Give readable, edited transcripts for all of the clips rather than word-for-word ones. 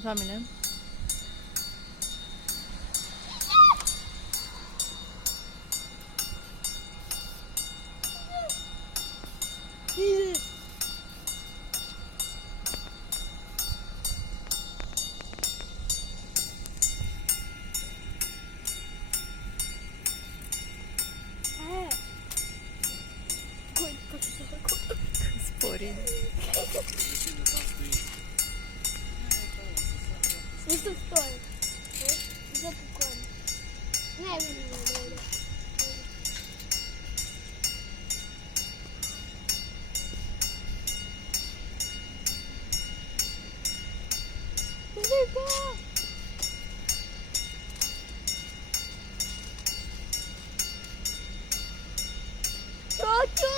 замине. Спорі. Ну что стоит? За прикольно. Не, не. Чу-чу!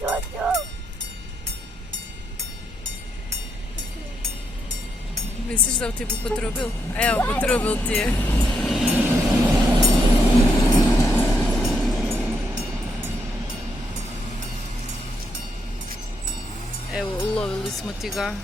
Чу-чу! Misliš da ti bo potrobil? Evo, potrobil ti je. Evo, ulovili smo ti ga.